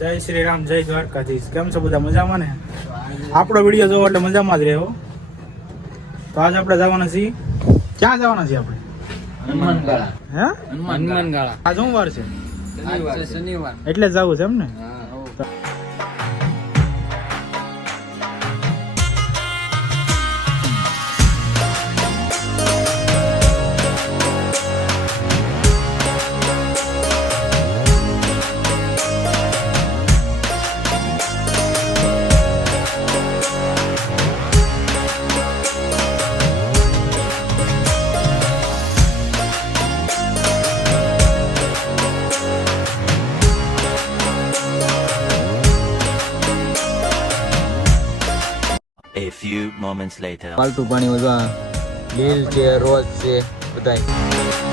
જય શ્રી રામ જય દ્વારકાધીશ. કેમ છો બધા? મજામાં ને? આપણો વીડિયો જોવો એટલે મજામાં જ રહેવો. તો આજે આપણે જવાના છીએ. ક્યાં જવાના છીએ આપણે? હનુમાનગાળા. હે? હનુમાનગાળા. આજ શું વાર છે. શનિવાર એટલે જવું છે એમ ને? Moments later. પાલતુ પાણી બધા લીલ છે રોજ છે બધાય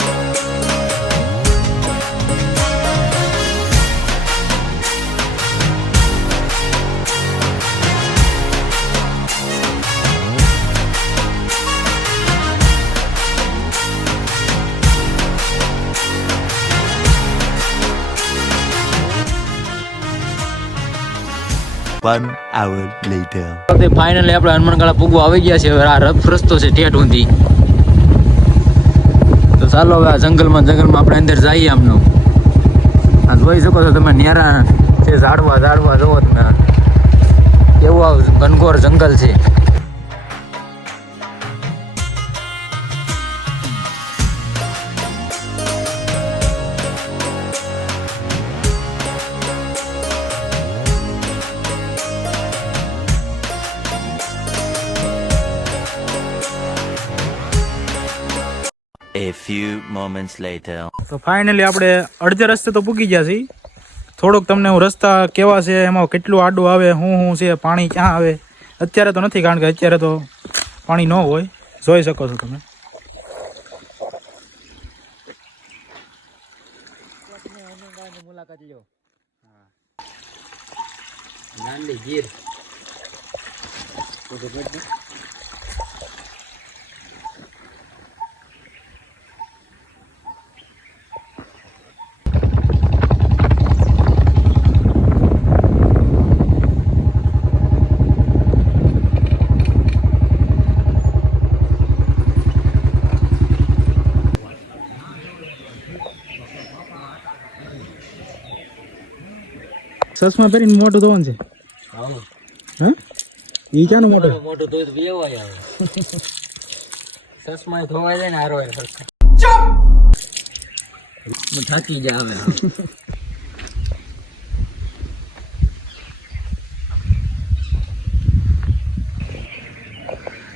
One hour later. ફાઇનલી આપણે હનુમાનગાળા પૂગવા આવી ગયા છે હવે આ રફ રસ્તો છે ઠેઠ ઊંધી. તો ચાલો હવે આ જંગલમાં જંગલમાં આપણે અંદર જઈએ આમનો. આ જોઈ શકો છો તમે ન્યારા છે ઝાડવા ઝાડવા જોવો તમે. કેવું આ ઘનઘોર જંગલ છે. Moments later. તો ફાઇનલી આપણે અડધે રસ્તે તો પૂગી ગયા છીએ. થોડોક તમને હું રસ્તા કેવા છે એમાં કેટલું આડું આવે શું શું છે પાણી ક્યાં આવે? અત્યારે તો નથી કારણ કે અત્યારે તો પાણી ન હોય. જોઈ શકો છો તમે. મુલાકાત લ્યો નાની ગીર. ચશ્મા પહેરીને મોટું ધોવાનું છે? આવું હા? એ ક્યાંનું મોટું મોટું ધોઈ તો બેવાય આવે. ચશ્મા ધોવાય જાય ને હારો થાકી જા હવે.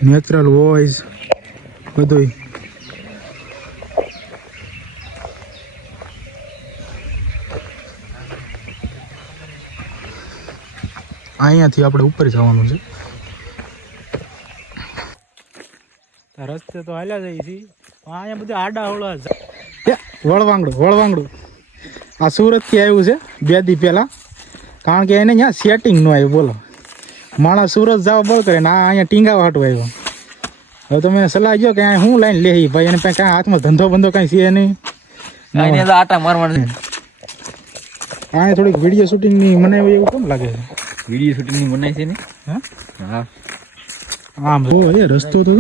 નેચરલ વોઇસ બધુંય. અહીંયાથી આપણે ઉપર જવાનું છે. આ રસ્તે તો હાલ્યા જાય છે અહીંયા બધા આડા અવળા વળવાંગડું વળવાંગડું. આ સુરતથી આવ્યું છે બે દી પહેલાં. કારણ કે એને ત્યાં સેટિંગ ન આવ્યું બોલો. માણસ સુરત જવા બળ કરે ને આ અહીંયા ટીંગા વાટું આવ્યો. હવે તમે સલાહ જો કે અહીંયા શું લાઈન લેહી ભાઈ એને કાંઈ હાથમાં ધંધો બંધો કાંઈ છે નહીં. આટા મારવાનું. અહીંયા થોડીક વીડિયો શૂટિંગની મને એવું કેમ લાગે છે? વીડિયો શૂટિંગની છે ને? હા? આમ એ રસ્તો તો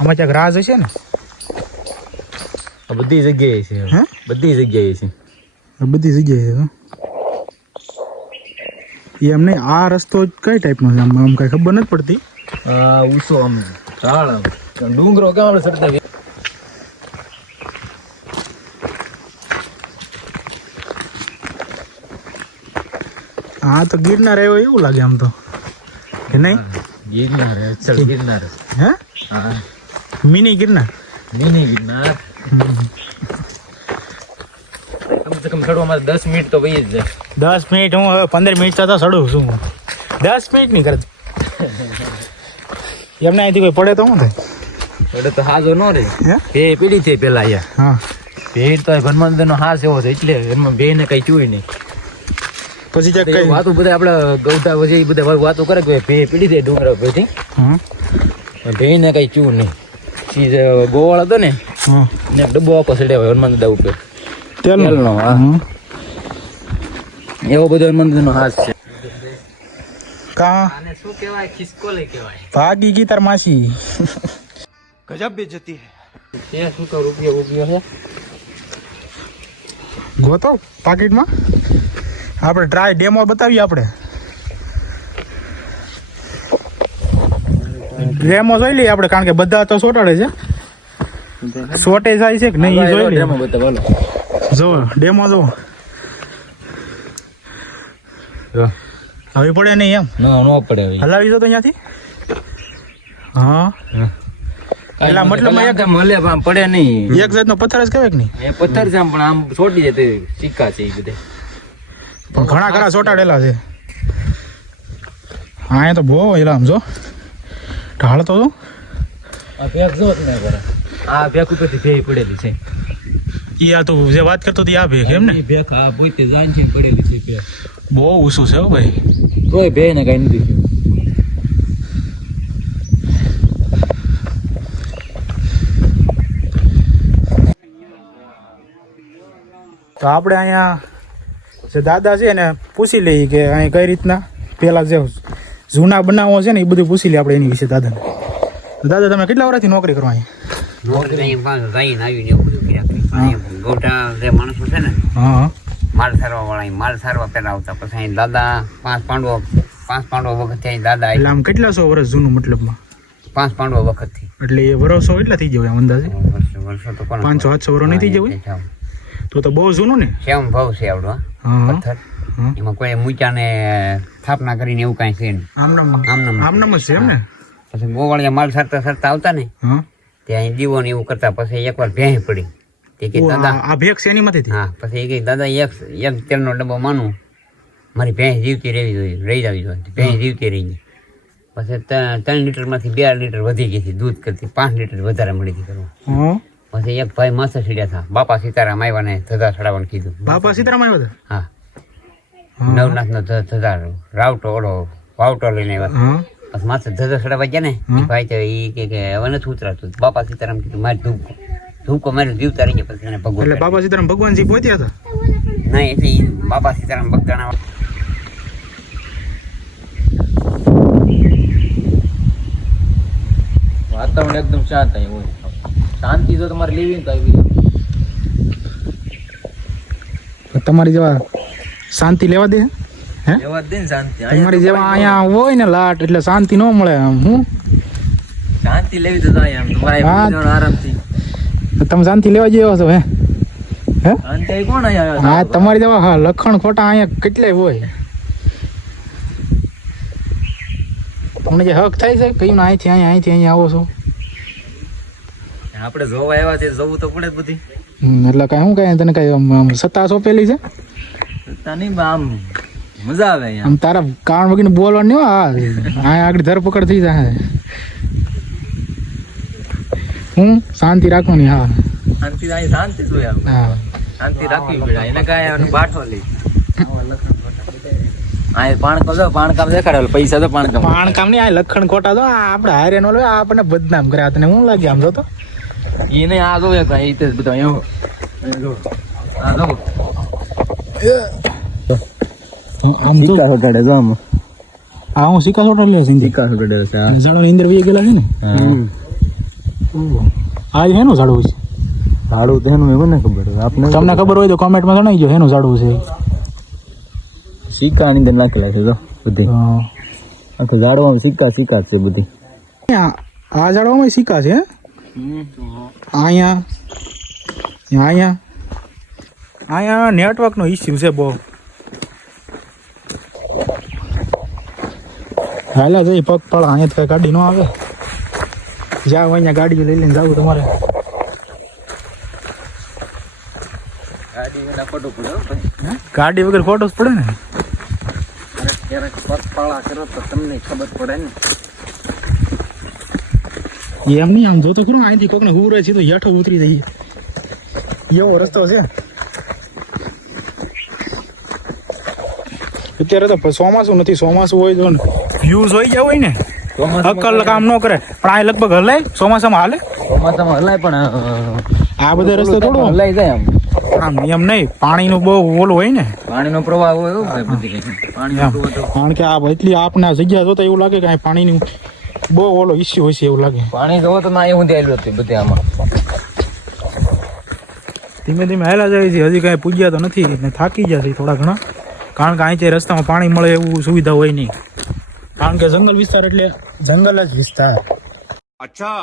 આમાં ક્યાંક રાજ હશે ને? બધી જગ્યાએ છે. બધી જગ્યાએ છે. આ બધી જગ્યાએ છે. એમ નહીં આ રસ્તો કઈ ટાઈપનો છે? આમ આમ કાંઈ ખબર નથી પડતી. આ ઊંચો આમ ઢાળ ડુંગરો કેમ આપણે તો ગિરનાર આવ્યો એવું લાગે આમ તો. કે નહીં? ગિરનાર અચલ ગિરનાર. હે? હા. મિની ગિરનાર? મિની ગિરનાર. કમ સે કમ ચડવામાં દસ મિનિટ તો વહી જ જાય. દસ મિનિટ હું હવે પંદર મિનિટ તો ચડું છું હું. દસ મિનિટ નહીં કરતી. એમને અહીંથી કોઈ પડે તો શું થાય? પડે તો હાજો ન રે. બે પીડી થઈ પેલા અહીંયા. હા. ભેડ તો હનુમાન નો હાસ એવો છે એટલે એમાં બે ને કઈ ચૂય નહીં. પછી ચેક કરી વાતો બધા આપણે ગૌતા પછી બધા વાતો કરે કે ભે પીડી દે ડુંગર ભેથી ભે ને કઈ ચૂ નહીં. ચીજ ગોવાળ હતો ને ને ડબ્બો આપો સડ્યા હોય હનુમાન દાદા ઉપર. તેલનો? હા. એવો બધો હનુમાન દાદાનો હાથ છે. કા? આને શું કહેવાય? ખિસકો લઈ કહેવાય. ભાગી ગી તાર માસી. ગજબ બેજતી હે. એ શું કરું? રૂપિયો ઉભ્યો હે ગોતો પાકીટમાં. આપણે ટ્રાય ડેમો બતાવીએ આપણે. ડેમો જોઈ લઈએ આપણે કારણ કે બધા તો સોટાડે છે. સોટે જાય છે કે નહીં એ જોઈ લઈએ. ડેમો બતાવો જો ડેમો જો. હવે પડે નહીં એમ? ના નો પડે હલાવી દો તો અહીંયાથી. હા. એટલે મતલબ એક મળે આમ પડે નહીં. એક જાતનો પથ્થર જ કહેવાય કે નહીં? એ પથ્થર છે આમ પણ આમ છોડી જાય સિક્કા છે એ બધે. પણ ઘણા ખરા સોટાડેલા છે. હા એ તો બહુ એલા આમ જો. તો. આ ભેગ જો તમે આ ભેગ ઉપરથી ભેઈ પડેલી છે. ઈ આ તો જે વાત કરતો હતી આ ભેગ એમ ને? ભેગ આ પોતે જાન છે પડેલી છે ભેગ બહુ ઊંચું છે હો ભાઈ. કોઈ ભેગ ને કઈ નથી તો આપણે અહીંયા જે દાદા છે એને પૂછી લઈએ કે અહીં કઈ રીતના પેલા જે જૂના બનાવો છે ને એ બધું પૂછી લઈએ આપણે એની વિશે દાદાને. દાદા તમે કેટલા વર્ષથી નોકરી કરો અહીંયા ને માલ સારવા વાળા માલ સારવા પેલા આવતા. પછી દાદા પાંચ પાંડવો પાંચ પાંડવો વખત દાદા એટલે આમ કેટલા સો વર્ષ જૂનું મતલબમાં? પાંચ પાંડવો વખતથી એટલે એ વર્ષો કેટલા થઈ જાય અંદાજે? પાંચસો સાતસો વર્ષ નહીં થઈ જવાય તો તો બહુ જૂનું ને? કેમ ભાવ છે આવડો પથ્થર. એમાં કોઈ મૂક્યાને સ્થાપના કરીને એવું કાંઈ છે જ. એમ ને? પછી ગોવાળિયા માલ સરતા સરતા આવતા ને ત્યાં દીવો ને એવું કરતા પછી એકવાર ભેંસ પડી. તે કે દાદા. આ આ એની માંથી હા પછી એ કે દાદા એક એક તેલનો ડબ્બો માનું. મારી ભેંસ જીવતી રહેવી જોઈએ રહી જવી જોઈએ. ભેંસ જીવતી રહી ગઈ. પછી ત્રણ લીટરમાંથી બે લીટર વધી ગઈ હતી દૂધ કરતી પાંચ લીટર વધારે મળી હતી કરવા પછી એક ભાઈ મસ્ત સીડ્યા હતા બાપા સીતારામ આવ્યા ને ધજા ચડાવવાનું કીધું. બાપા સીતારામ આવ્યા હા. નવનાથ નો ધજા રાવટો ઓળો વાવટો લઈને આવ્યા પછી માથે ધજા ચડાવવા ગયા ને ભાઈ તો એ કે કે હવે નથી ઉતરાતું. બાપા સીતારામ કીધું મારે ધૂપકો ધૂપકો મારી જીવ તારી ગયા પછી એને એટલે ભગવાન બાપા સીતારામ ભગવાનજી પહોંચ્યા હતા? નહીં એટલે બાપા સીતારામ બગદાણા વાતાવરણ એકદમ શાંત હોય. શાંતિ જો તમારે લેવી તો આવી તમારી જેવા શાંતિ લેવા દે હે? એવા દે ને શાંતિ. તમારી જેવા અહીંયા હોય ને લાટ એટલે શાંતિ ન મળે હું? શાંતિ લેવી તો આરામથી. તમે શાંતિ લેવા જેવા છો હે? હા? તમારી જેવા હા લખણ ખોટા અહીંયા કેટલાય હોય. તમને જે હક થાય છે કયું અહીંથી અહીંયા અહીંથી અહીંયા આવો છો? આપણે જોવા આવ્યા છે જવું તો પડે બધી. એટલે કાંઈ શું કઈ? તને કઈ સત્તા સોંપેલી છે? આમ મજા આવે આમ તારા કાન વગીને બોલવાનું નહીં હા આગળ ધરપકડ થઈ જાય. હું? શાંતિ રાખવાની હા. શાંતિ અહીં શાંતિ જ હા. શાંતિ રાખવી પડે એને કાંઈ બાઠો લઈ આ પાણ કામ પાણ કામ દેખાડે પૈસા તો પાણ કામ. પાણ કામ નહીં આ લખણ ખોટા તો આ આપણે હારે નો આપણને બદનામ કર્યા તને શું લાગે આમ જો તો એને આ જો એ તે બધો એવો આ જો આમ તો સોટાડે જો આમ આ હું સિક્કા સોટા લે સિંધી સિક્કા સોટાડે છે ઝાડો ની અંદર વી ગયેલા છે ને. આ હેનું ઝાડવું છે સારું તો એનું મને ખબર આપને તમને ખબર હોય તો કોમેન્ટમાં જણાવજો હેનું ઝાડવું છે સિક્કા ની અંદર નાખેલા છે જો બધી હા. આખું ઝાડવામાં સિક્કા સિક્કા છે બધી આ આ ઝાડવામાં સિક્કા છે હે? અહીંયા. અહીંયા. અહીંયા નેટવર્કનો ઇસ્યુ છે બહુ. હાલા જઈ પગ પડા અહીંયા કઈ ગાડી ન આવે. જાઓ અહીંયા ગાડી લઈ લઈને જાવું તમારે. ગાડી વગર ફોટો પડે ને? ક્યારેક પગપાળા કરો તો તમને ખબર પડે ને. એમ નહીં આમ જોતો ખરું અહીંથી કોકને હું રહે સીધું હેઠો ઉતરી જઈએ એવો રસ્તો છે. અત્યારે તો ચોમાસું નથી ચોમાસું હોય તો વ્યૂઝ હોય જવું હોય ને. અક્કલ કામ ન કરે. પણ આ લગભગ હલાય ચોમાસામાં હાલે. ચોમાસામાં હલાય પણ આ બધા રસ્તો થોડો હલાય જાય આમ. આમ એમ નહીં પાણીનું બહુ ઓલું હોય ને. પાણીનો પ્રવાહ હોય કારણ કે આ એટલી આપના જગ્યા જોતા એવું લાગે કે પાણીનું બહુ ઓલો ઇસ્યુ હોય છે એવું લાગે. પાણી જોવો ના એ ઊંધી આવેલું હતું બધે આમાં. ધીમે ધીમે હાલા જાય છે. હજી કાંઈ પૂજ્યા તો નથી ને થાકી ગયા છે થોડા ઘણા. કારણ કે અહીંથી રસ્તામાં પાણી મળે એવું સુવિધા હોય નહીં. કારણ કે જંગલ વિસ્તાર એટલે જંગલ જ વિસ્તાર. અચ્છા.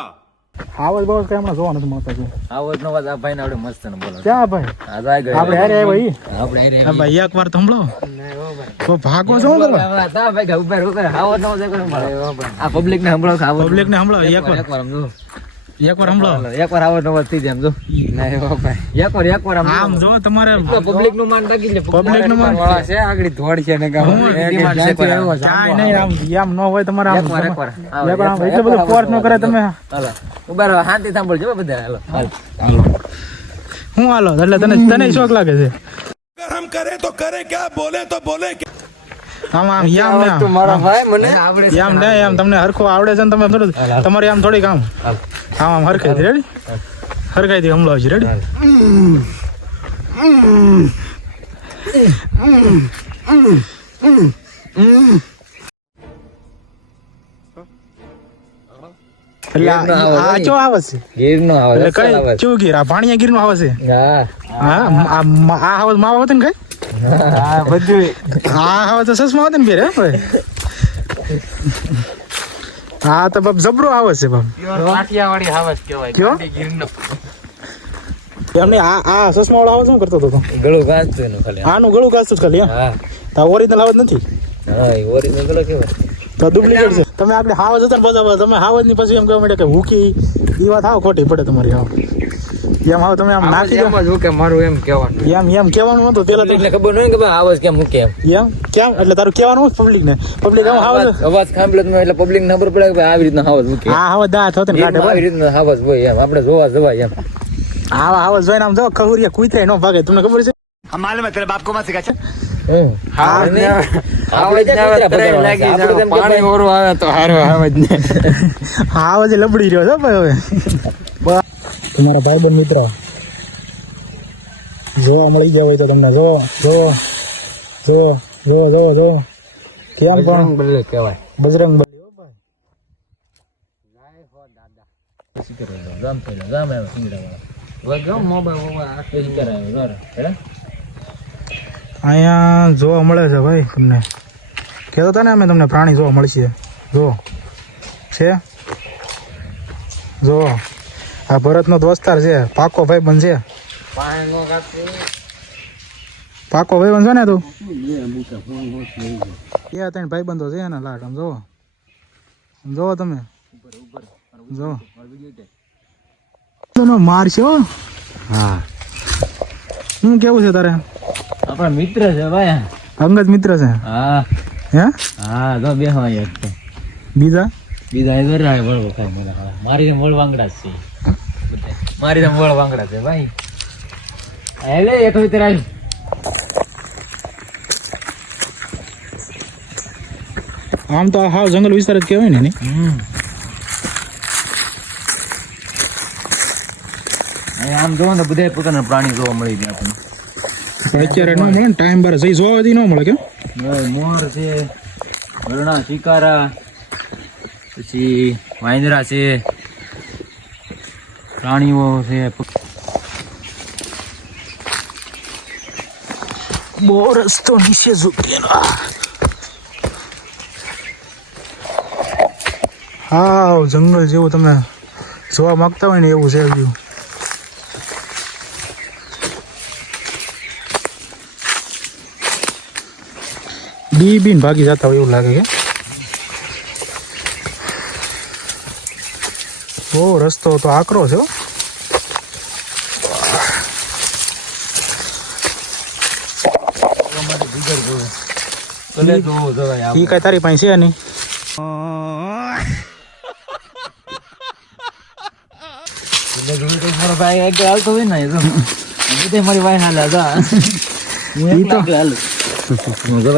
આવજ બાવજ કઈ હમણાં જોવા નથી મળતા છું આવજ નો આ ભાઈ ને આપણે મસ્ત ને બોલો. ક્યાં ભાઈ? આપણે હારે આવ્યા ભાઈ આપણે હારે ભાઈ એક વાર સંભળાવો આમ જો. હોય તમારે આમ બધું ફોર્સ ન કરે તમે. શાંતિ સાંભળજો બધા. હું હાલો એટલે તને તને શોખ લાગે છે. અગર કરે તો કરે ક્યા બોલે તો બોલે ક્યાં આમ આમ યામ ને. મારા ભાઈ મને? આવડે આમ ને યામ તમને હરખું આવડે છે ને તમે થોડું તમારે આમ થોડીક આમ. આમ આમ હરખાઈ રેડી હરખાઈ થી હમલો છે? રેડી ગીર? નું આવે છે? હા હા હવે તો સસમા હોત ને બેરે ભાઈ. હા તો બાપ જબરો આવે છે બાપ. કાઠિયાવાડી હાવસ કહેવાય કયો? ગીરનો. એમને આ આ સસમા વાળો આવે શું કરતો હતો? ગળું ગાંચતું એનું ખાલી. આનું ગળું જ ખાલી હા. તો ઓરિજિનલ આવે નથી? હા એ ઓરિજિનલ ગળો કેવાય તો ડુપ્લિકેટ છે. તમે આપણે હાવજ હતા ને બધા તમે હાવજની પછી એમ કહેવા માંડ્યા કે હુકી. એ વાત હાવ ખોટી પડે તમારી હાવ. એમ હવે તમે આમ નાખી દો. એમ કે મારું એમ કહેવાનું. એમ એમ કહેવાનું હતું પેલા તમને ખબર ન કે ભાઈ આવાજ કેમ મૂકે એમ એમ? કેમ? એટલે તારું કહેવાનું પબ્લિક ને. પબ્લિક આમ આવાજ અવાજ સાંભળે તો એટલે પબ્લિક ખબર પડે કે આવી રીતના આવાજ મૂકે હા હવે દા થતો ને કાઢે આવી રીતનો આવાજ હોય એમ આપણે જોવા જવાય એમ. આવા આવાજ જોઈને આમ જો ખહુરિયા કૂતરાય નો ભાગે. તમને ખબર છે? અમારે મેં તારા બાપ કોમાં શીખા છે. આવજ લબડી રહ્યો છે હવે. તમારા ભાઈબંધ મિત્રો જોવા મળી ગયા હોય તો તમને જો જો જો જો જો જો. કેમ પણ? બદલે કહેવાય. બજરંગ બલી હો ભાઈ. ગામ થયેલો ગામ આવ્યો સિંગડાવાળા ગામ મોબાઈલ મોબાઈલ આખે શીખર આવ્યો જોરે અહીંયા જોવા મળે છે ભાઈ તમને. કહેતો હતા ને અમે તમને પ્રાણી જોવા મળશે. જો. છે? જો. આ ભરતનો દોસ્તાર છે પાકો ભાઈ બનશે પાકો ભાઈ બનશે છે ને તું? એ ત્રણ ભાઈ બંધો છે એના લાટ આમ જોવો. જોવો તમે. જોવો મારશે હો. હા. શું કેવું છે તારે? આપણા મિત્ર છે ભાઈ. અંગત મિત્ર છે? હા. હે? હા તો બેહવા એક બીજા? બીજા એ મારા જ છે. મારી તો વળ વાંગડા છે ભાઈ. એટલે એક વિતર આવી આમ તો હા જંગલ વિસ્તાર જ કહેવાય ને હમ. આમ જોવો ને બધા પોતાના પ્રાણી જોવા મળી ગયા આપણને. અત્યારે ન મળે ને ટાઈમ બાર સહી જોવા ન મળે કેમ? મોર છે ઘરણા શિકારા પછી વાંદરા છે પ્રાણીઓ છે. બહુ રસ્તો નીચે ઝૂકેલો હા જંગલ જેવું તમે જોવા માંગતા હોય ને એવું છે વ્યૂ બી બીન ભાગી જતા હોય એવું લાગે કે ઓ રસ્તો તો આકરો છે ઈ કઈ તારી પાસે છે નહીં. મારી ભાઈ હાલ હતા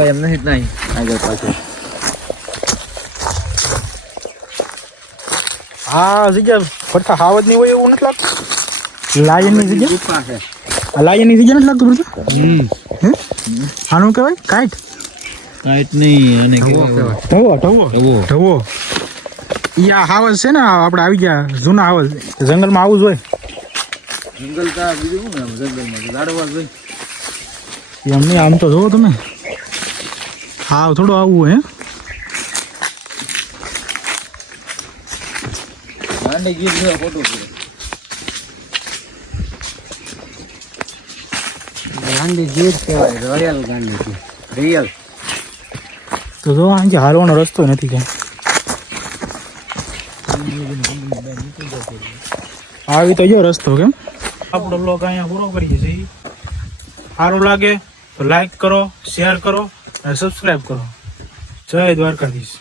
એમ નથી જ નહીં. આગળ પાછળ. આ જગ્યા ફરતા હાવજની હોય એવું નથી લાગતું. લાયનની જગ્યા આ લાઈની થઈ નથી લાગતું બધું હે? આનું કહેવાય? કાઈટ કાંઈ નહીં અને કેવું ઢવો ઢવો ઢવો. ઢવો ઈ આ હાવજ છે ને આપણે આવી ગયા જૂના હાવજ જંગલમાં આવું જ હોય. જંગલ કા બીજું શું આમ જંગલમાં તો જ હોય. એમ નહીં આમ તો જોવો તમે. હા થોડું આવું હોય હે. ગાંડી ગીર જેવા ફોટો છે ગાંધી ગીર કહેવાય રોયલ ગાંધી છે રિયલ તો જો આજે હાલવાનો રસ્તો નથી ક્યાંય આવી તો જો રસ્તો કેમ આપણો બ્લોગ અહીંયા પૂરો કરીએ છીએ સારું લાગે તો લાઈક કરો શેર કરો અને સબસ્ક્રાઈબ કરો જય દ્વારકાધીશ